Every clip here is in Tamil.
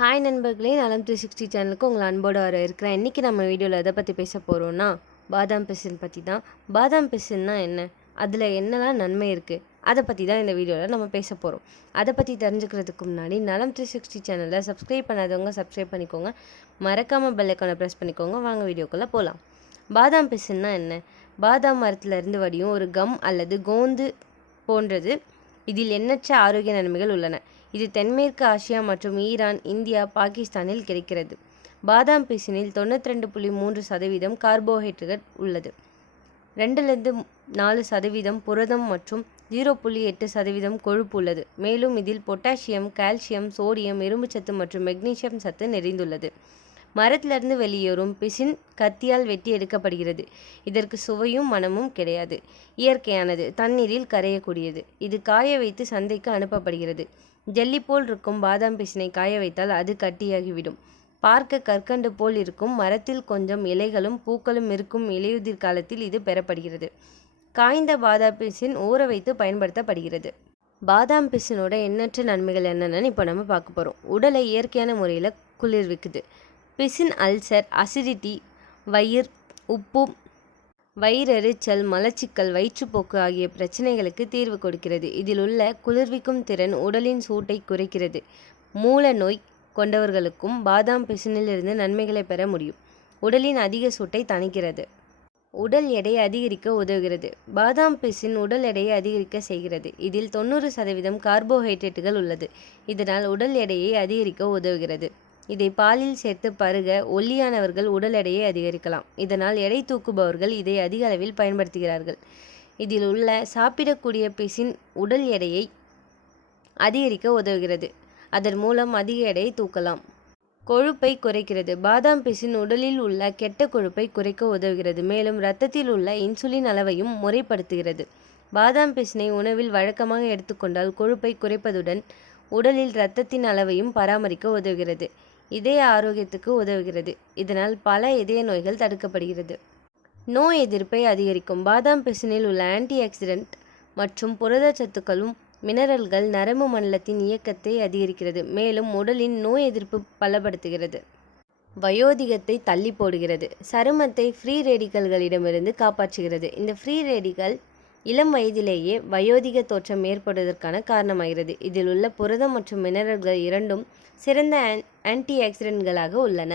ஹாய் நண்பர்களே, நலம் 360 சேனலுக்கு உங்களை அன்போடு வரவேற்கிறேன். இன்றைக்கி நம்ம வீடியோவில் எதை பற்றி பேச போகிறோன்னா, பாதாம் பிசின் பற்றி தான். பாதாம் பிசின்னா என்ன, அதில் என்னெல்லாம் நன்மை இருக்குது, அதை பற்றி தான் இந்த வீடியோவில் நம்ம பேச போகிறோம். அதை பற்றி தெரிஞ்சுக்கிறதுக்கு முன்னாடி நலம் 360 சேனலில் சப்ஸ்கிரைப் பண்ணாதவங்க சப்ஸ்கிரைப் பண்ணிக்கோங்க, மறக்காமல் பெல் ஐக்கானை ப்ரெஸ் பண்ணிக்கோங்க. வாங்க வீடியோக்குள்ளே போகலாம். பாதாம் பிசின்னா என்ன? பாதாம் மரத்திலிருந்து வடியும் ஒரு கம் அல்லது கோந்து போன்றது. இதில் எண்ணற்ற ஆரோக்கிய நன்மைகள் உள்ளன. இது தென்மேற்கு ஆசியா மற்றும் ஈரான், இந்தியா, பாகிஸ்தானில் கிடைக்கிறது. பாதாம் பிசினில் 92.3% கார்போஹைட்ரேட் உள்ளது. 2-4% புரதம் மற்றும் 0.8% கொழுப்பு உள்ளது. மேலும் இதில் பொட்டாசியம், கால்சியம், சோடியம், இரும்புச்சத்து மற்றும் மெக்னீசியம் சத்து நிறைந்துள்ளது. மரத்திலிருந்து வெளியேறும் பிசின் கத்தியால் வெட்டி எடுக்கப்படுகிறது. இதற்கு சுவையும் மணமும் கிடையாது. இயற்கையானது, தண்ணீரில் கரையக்கூடியது. இது காய வைத்து சந்தைக்கு அனுப்பப்படுகிறது. ஜெல்லி போல் இருக்கும் பாதாம் பிசினை காய வைத்தால் அது கட்டியாகிவிடும். பார்க்க கற்கண்டு போல் இருக்கும். மரத்தில் கொஞ்சம் இலைகளும் பூக்களும் இருக்கும். இலையுதிர் காலத்தில் இது பெறப்படுகிறது. காய்ந்த பாதாம் பிசின் ஊற வைத்து பயன்படுத்தப்படுகிறது. பாதாம் பிசினோட எண்ணற்ற நன்மைகள் என்னென்னு இப்போ நம்ம பார்க்க போகிறோம். உடலை இயற்கையான முறையில் குளிர்விக்குது. பிசின் அல்சர், அசிடிட்டி, உப்பு, வயிறெரிச்சல், மலச்சிக்கல், வயிற்றுப்போக்கு ஆகிய பிரச்சனைகளுக்கு தீர்வு கொடுக்கிறது. இதில் உள்ள குளிர்விக்கும் திறன் உடலின் சூட்டை குறைக்கிறது. மூல நோய் கொண்டவர்களுக்கும் பாதாம் பிசினிலிருந்து நன்மைகளை பெற முடியும். உடலின் அதிக சூட்டை தணிக்கிறது. உடல் எடையை அதிகரிக்க உதவுகிறது. பாதாம் பிசின் உடல் எடையை அதிகரிக்க செய்கிறது. இதில் 90% கார்போஹைட்ரேட்டுகள் உள்ளது. இதனால் உடல் எடையை அதிகரிக்க உதவுகிறது. இதை பாலில் சேர்த்து பருக ஒல்லியானவர்கள் உடல் எடையை அதிகரிக்கலாம். இதனால் எடை தூக்குபவர்கள் இதை அதிக அளவில் பயன்படுத்துகிறார்கள். இதில் உள்ள சாப்பிடக்கூடிய பிசின் உடல் எடையை அதிகரிக்க உதவுகிறது. அதன் மூலம் அதிக எடையை தூக்கலாம். கொழுப்பை குறைக்கிறது. பாதாம் பிசின் உடலில் உள்ள கெட்ட கொழுப்பை குறைக்க உதவுகிறது. மேலும் இரத்தத்தில் உள்ள இன்சுலின் அளவையும் முறைப்படுத்துகிறது. பாதாம் பிசினை உணவில் வழக்கமாக எடுத்துக்கொண்டால் கொழுப்பை குறைப்பதுடன் உடலில் இரத்தத்தின் அளவையும் பராமரிக்க உதவுகிறது. இதய ஆரோக்கியத்துக்கு உதவுகிறது. இதனால் பல இதய நோய்கள் தடுக்கப்படுகிறது. நோய் எதிர்ப்பை அதிகரிக்கும். பாதாம் பிசினில் உள்ள ஆன்டி ஆக்சிடென்ட் மற்றும் புரதச்சத்துக்களும் மினரல்கள் நரம்பு மண்டலத்தின் இயக்கத்தை அதிகரிக்கிறது. மேலும் உடலின் நோய் எதிர்ப்பு பலப்படுத்துகிறது. வயோதிகத்தை தள்ளி போடுகிறது. சருமத்தை ஃப்ரீ ரேடிக்கல்களிடமிருந்து காப்பாற்றுகிறது. இந்த ஃப்ரீ ரேடிக்கல் இளம் வயதிலேயே வயோதிக தோற்றம் ஏற்படுவதற்கான காரணமாகிறது. இதில் உள்ள புரதம் மற்றும் மினரல்கள் இரண்டும் சிறந்த ஆன்டி ஆக்சிடென்ட்களாக உள்ளன.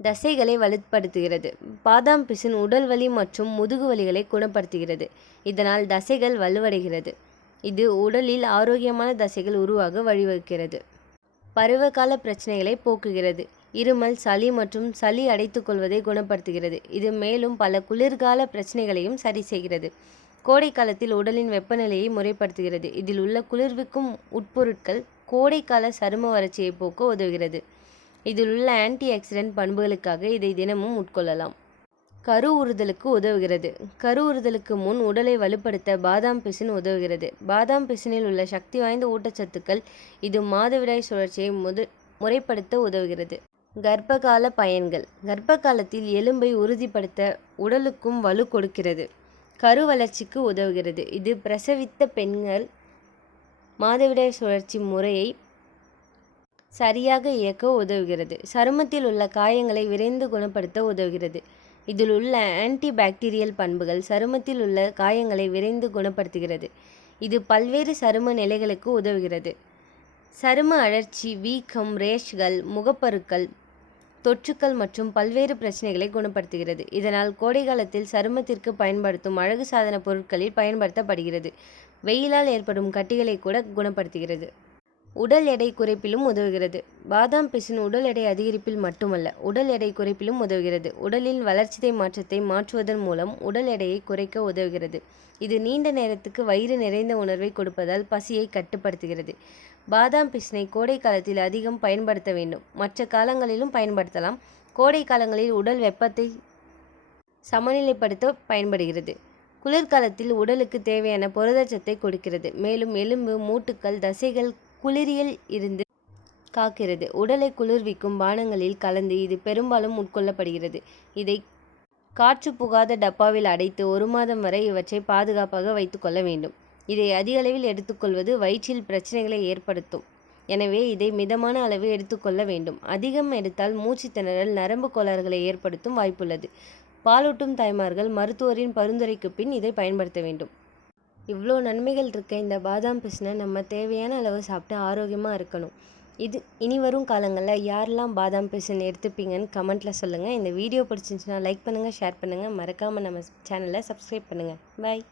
தசைகளை வலுப்படுத்துகிறது. பாதாம் பிசின் உடல் வலி மற்றும் முதுகு வலிகளை குணப்படுத்துகிறது. இதனால் தசைகள் வலுவடைகிறது. இது உடலில் ஆரோக்கியமான தசைகள் உருவாக வழிவகுக்கிறது. பருவகால பிரச்சனைகளை போக்குகிறது. இருமல், சளி மற்றும் சளி அடைத்துக் கொள்வதை குணப்படுத்துகிறது. இது மேலும் பல குளிர்கால பிரச்சனைகளையும் சரி செய்கிறது. கோடை காலத்தில் உடலின் வெப்பநிலையை முறைப்படுத்துகிறது. இதில் உள்ள குளிர்விக்கும் உட்பொருட்கள் கோடைக்கால சரும வறட்சியை போக்க உதவுகிறது. இதில் உள்ள ஆன்டி ஆக்சிடென்ட் பண்புகளுக்காக இதை தினமும் உட்கொள்ளலாம். கரு உறுதலுக்கு உதவுகிறது. கரு உறுதலுக்கு முன் உடலை வலுப்படுத்த பாதாம் பிசின் உதவுகிறது. பாதாம் பிசினில் உள்ள சக்தி வாய்ந்த ஊட்டச்சத்துக்கள் இது மாதவிடாய் சுழற்சியை முறைப்படுத்த உதவுகிறது. கர்ப்பகால பயன்கள். கர்ப்ப காலத்தில் எலும்பை உறுதிப்படுத்த உடலுக்கும் வலு கொடுக்கிறது. கரு வளர்ச்சிக்கு உதவுகிறது. இது பிரசவித்த பெண்கள் மாதவிடாய் சுழற்சி முறையை சரியாக இயக்க உதவுகிறது. சருமத்தில் உள்ள காயங்களை விரைந்து குணப்படுத்த உதவுகிறது. இதில் உள்ள ஆன்டி பாக்டீரியல் பண்புகள் சருமத்தில் உள்ள காயங்களை விரைந்து குணப்படுத்துகிறது. இது பல்வேறு சரும நிலைகளுக்கு உதவுகிறது. சரும அழற்சி, வீக்கம், ரேஷ்கள், முகப்பருக்கள், தொற்றுக்கள் மற்றும் பல்வேறு பிரச்சனைகளை குணப்படுத்துகிறது. இதனால் கோடை காலத்தில் சருமத்திற்கு பயன்படுத்தும் அழகு சாதன பொருட்களில் பயன்படுத்தப்படுகிறது. வெயிலால் ஏற்படும் கட்டிகளை கூட குணப்படுத்துகிறது. உடல் எடை குறைப்பிலும் உதவுகிறது. பாதாம் பிசின் உடல் எடை அதிகரிப்பில் மட்டுமல்ல, உடல் எடை குறைப்பிலும் உதவுகிறது. உடலின் வளர்ச்சிதை மாற்றத்தை மாற்றுவதன் மூலம் உடல் எடையை குறைக்க உதவுகிறது. இது நீண்ட நேரத்துக்கு வயிறு நிறைந்த உணர்வை கொடுப்பதால் பசியை கட்டுப்படுத்துகிறது. பாதாம் பிசினை கோடை காலத்தில் அதிகம் பயன்படுத்த வேண்டும். மற்ற காலங்களிலும் பயன்படுத்தலாம். கோடை காலங்களில் உடல் வெப்பத்தை சமநிலைப்படுத்த பயன்படுகிறது. குளிர்காலத்தில் உடலுக்கு தேவையான புரதச்சத்தை கொடுக்கிறது. மேலும் எலும்பு, மூட்டுக்கள், தசைகள் குளிரில் இருந்து காக்கிறது. உடலை குளிர்விக்கும் பானங்களில் கலந்து இது பெரும்பாலும் உட்கொள்ளப்படுகிறது. இதை காற்று புகாத டப்பாவில் அடைத்து 1 மாதம் வரை இவற்றை பாதுகாப்பாக வைத்துக்கொள்ள வேண்டும். இதை அதிக அளவில் எடுத்துக்கொள்வது வயிற்றில் பிரச்சனைகளை ஏற்படுத்தும். எனவே இதை மிதமான அளவு எடுத்துக்கொள்ள வேண்டும். அதிகம் எடுத்தால் மூச்சு திணறல், நரம்பு கோளாறுகளை ஏற்படுத்தும் வாய்ப்புள்ளது. பாலூட்டும் தாய்மார்கள் மருத்துவரின் பரிந்துரைக்கு பின் இதை பயன்படுத்த வேண்டும். இவ்வளோ நன்மைகள் இருக்க இந்த பாதாம் பிசினை நம்ம தேவையான அளவு சாப்பிட்டு ஆரோக்கியமாக இருக்கணும். இனி வரும் காலங்களில் யாரெல்லாம் பாதாம் பிசின் எடுத்துப்பீங்கன்னு கமெண்ட்டில் சொல்லுங்கள். இந்த வீடியோ பிடிச்சிருந்துச்சுன்னா லைக் பண்ணுங்கள், ஷேர் பண்ணுங்கள், மறக்காமல் நம்ம சேனலை சப்ஸ்கிரைப் பண்ணுங்கள். பாய்.